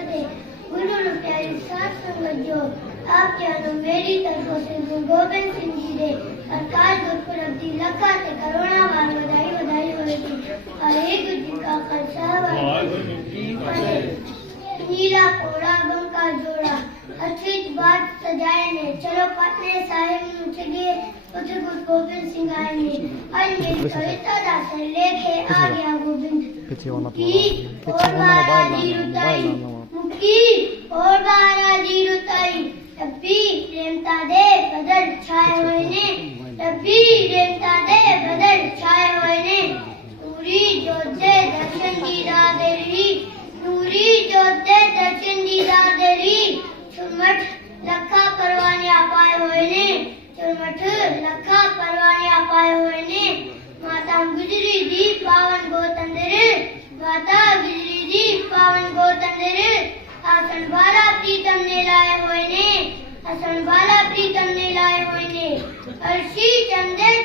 करे गुरु प्यारी साथ संगत जो आप जानो मेरी तरफ़ से गुरु गोबिंद सिंह जी दे सरकार जो उपलब्धि लगा से करोना बार बधाई बधाई हो थी। और एक जी का खर्चा नीला कोड़ा बम का जोड़ा अच्छी बात सजाए ने। चलो पटने साहिब मुझे उसे गुरु गोबिंद सिंह आए ने। और मेरी कविता दा लेके आ गया गोविंद। पीछे होना पड़ा पीछे होना की और बारा ज़ीरो तीन रब्बी रेमता दे बदल छाए अच्छा, हुए तो ने। रब्बी रेमता दे बदल छाए हुए ने। नूरी जोते दर्शन दीदा दे रही नूरी जोत दर्शन दीदा दे रही चुमट लखा परवाने आ पाए हुए ने। चुमट लखा परवाने आ पाए हुए ने। ਅਸਲ ਵਾਲਾ ਪ੍ਰੀਤਮ ਨੇ ਲਾਏ ਹੋਏ ਨੇ। ਅਰਸ਼ੀ ਚੰਦੇ